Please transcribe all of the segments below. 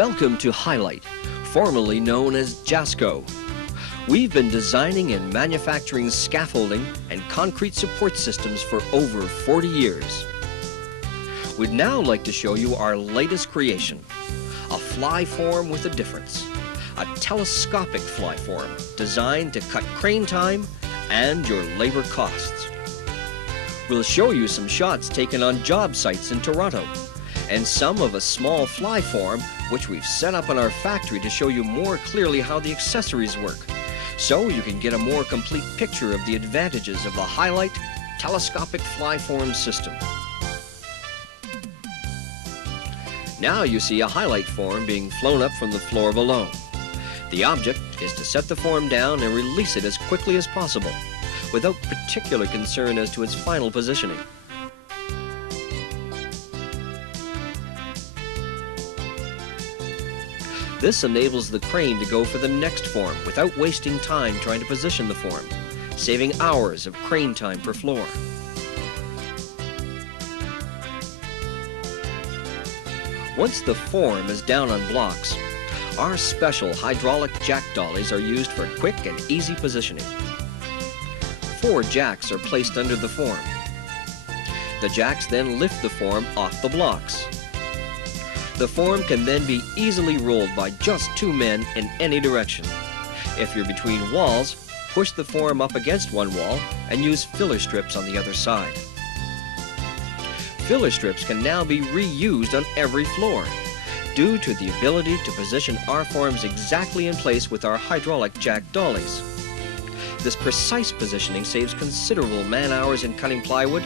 Welcome to HI-LITE, formerly known as JASCO. We've been designing and manufacturing scaffolding and concrete support systems for over 40 years. We'd now like to show you our latest creation, a FlyForm with a difference, a telescopic FlyForm designed to cut crane time and your labor costs. We'll show you some shots taken on job sites in Toronto and some of a small FlyForm which we've set up in our factory to show you more clearly how the accessories work, so you can get a more complete picture of the advantages of the HI-LITE telescopic FlyForm system. Now you see a HI-LITE form being flown up from the floor below. The object is to set the form down and release it as quickly as possible, without particular concern as to its final positioning. This enables the crane to go for the next form without wasting time trying to position the form, saving hours of crane time per floor. Once the form is down on blocks, our special hydraulic jack dollies are used for quick and easy positioning. 4 jacks are placed under the form. The jacks then lift the form off the blocks. The form can then be easily rolled by just 2 men in any direction. If you're between walls, push the form up against one wall and use filler strips on the other side. Filler strips can now be reused on every floor due to the ability to position our forms exactly in place with our hydraulic jack dollies. This precise positioning saves considerable man-hours in cutting plywood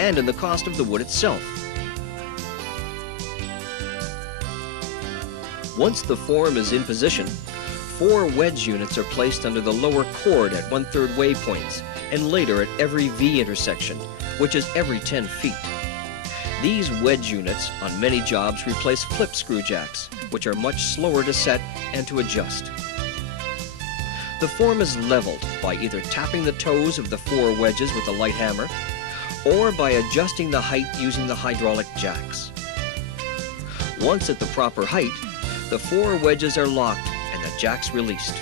and in the cost of the wood itself. Once the form is in position, 4 wedge units are placed under the lower chord at 1/3 waypoints and later at every V intersection, which is every 10 feet. These wedge units on many jobs replace flip screw jacks, which are much slower to set and to adjust. The form is leveled by either tapping the toes of the 4 wedges with a light hammer or by adjusting the height using the hydraulic jacks. Once at the proper height, the 4 wedges are locked and the jacks released.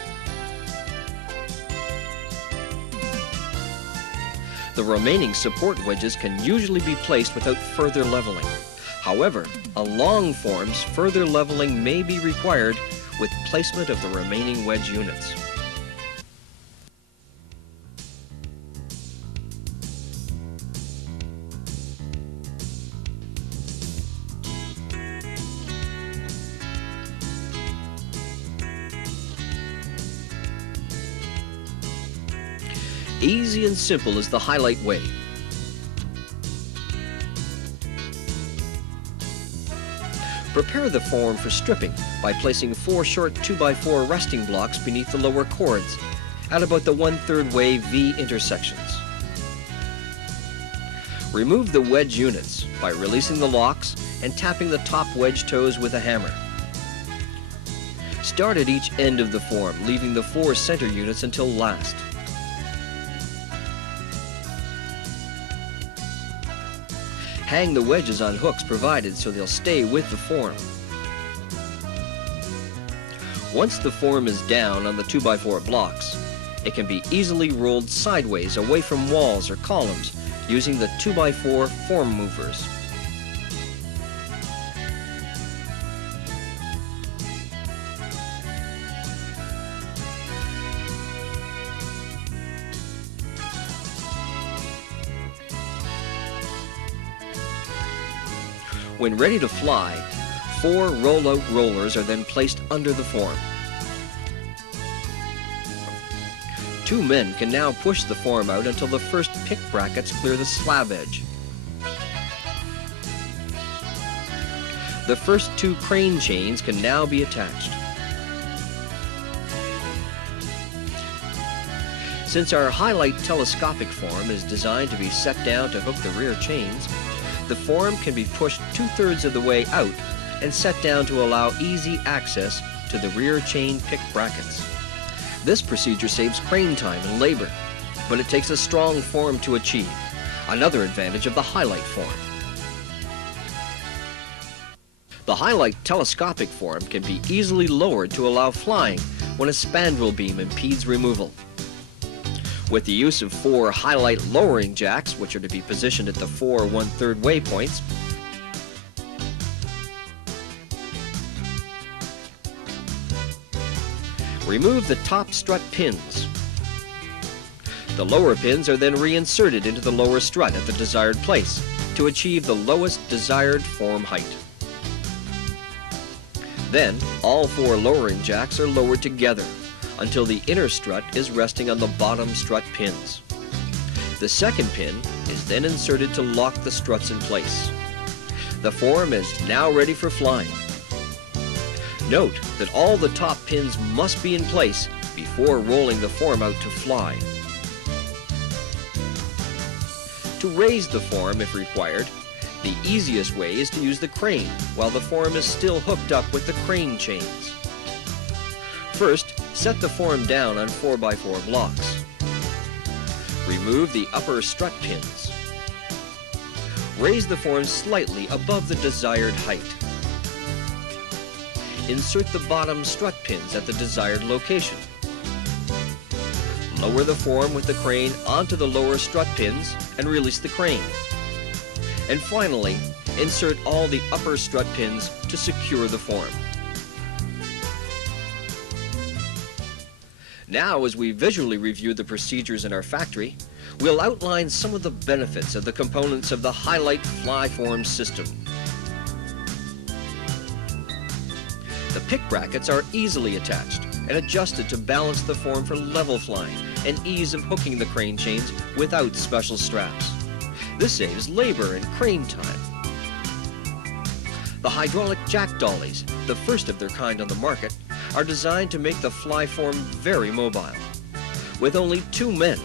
The remaining support wedges can usually be placed without further leveling. However, on long forms, further leveling may be required with placement of the remaining wedge units. Easy and simple is the HI-LITE way. Prepare the form for stripping by placing 4 short 2x4 resting blocks beneath the lower chords at about the 1/3 way V intersections. Remove the wedge units by releasing the locks and tapping the top wedge toes with a hammer. Start at each end of the form, leaving the 4 center units until last. Hang the wedges on hooks provided so they'll stay with the form. Once the form is down on the 2x4 blocks, it can be easily rolled sideways away from walls or columns using the 2x4 form movers. When ready to fly, 4 roll-out rollers are then placed under the form. 2 men can now push the form out until the first pick brackets clear the slab edge. The first 2 crane chains can now be attached. Since our HI-LITE telescopic form is designed to be set down to hook the rear chains, the form can be pushed 2/3 of the way out and set down to allow easy access to the rear chain pick brackets. This procedure saves crane time and labor, but it takes a strong form to achieve, another advantage of the HI-LITE form. The HI-LITE telescopic form can be easily lowered to allow flying when a spandrel beam impedes removal. With the use of 4 HI-LITE lowering jacks, which are to be positioned at the 4 1/3 waypoints, remove the top strut pins. The lower pins are then reinserted into the lower strut at the desired place to achieve the lowest desired form height. Then, all 4 lowering jacks are lowered together until the inner strut is resting on the bottom strut pins. The second pin is then inserted to lock the struts in place. The form is now ready for flying. Note that all the top pins must be in place before rolling the form out to fly. To raise the form if required, the easiest way is to use the crane while the form is still hooked up with the crane chains. First, set the form down on 4x4 blocks. Remove the upper strut pins. Raise the form slightly above the desired height. Insert the bottom strut pins at the desired location. Lower the form with the crane onto the lower strut pins and release the crane. And finally, insert all the upper strut pins to secure the form. Now, as we visually review the procedures in our factory, we'll outline some of the benefits of the components of the HI-LITE FlyForm system. The pick brackets are easily attached and adjusted to balance the form for level flying and ease of hooking the crane chains without special straps. This saves labor and crane time. The hydraulic jack dollies, the first of their kind on the market, are designed to make the FlyForm very mobile. With only 2 men,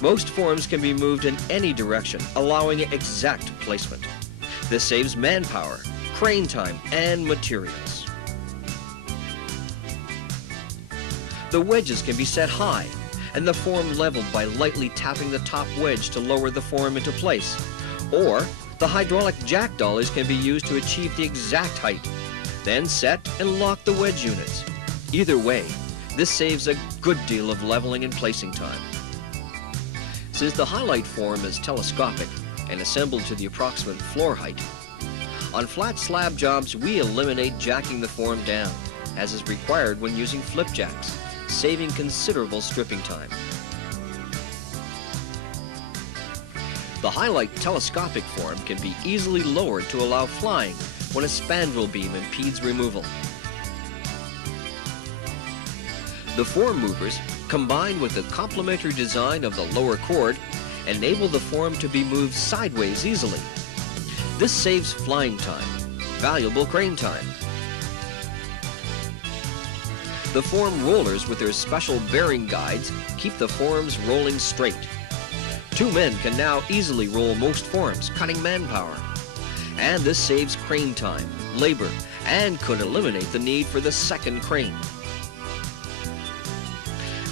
most forms can be moved in any direction, allowing exact placement. This saves manpower, crane time, and materials. The wedges can be set high, and the form leveled by lightly tapping the top wedge to lower the form into place. Or, the hydraulic jack dollies can be used to achieve the exact height, then set and lock the wedge units. Either way, this saves a good deal of leveling and placing time. Since the HI-LITE form is telescopic and assembled to the approximate floor height, on flat slab jobs we eliminate jacking the form down, as is required when using flip jacks, saving considerable stripping time. The HI-LITE telescopic form can be easily lowered to allow flying when a spandrel beam impedes removal. The form movers, combined with the complementary design of the lower chord, enable the form to be moved sideways easily. This saves flying time, valuable crane time. The form rollers with their special bearing guides keep the forms rolling straight. 2 men can now easily roll most forms, cutting manpower. And this saves crane time, labor, and could eliminate the need for the second crane.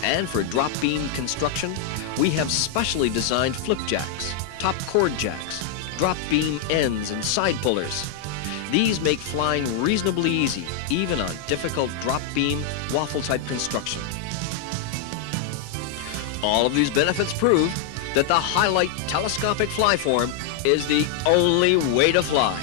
And for drop beam construction, we have specially designed flip jacks, top chord jacks, drop beam ends, and side pullers. These make flying reasonably easy, even on difficult drop beam, waffle type construction. All of these benefits prove that the HI-LITE telescopic FlyForm is the only way to fly.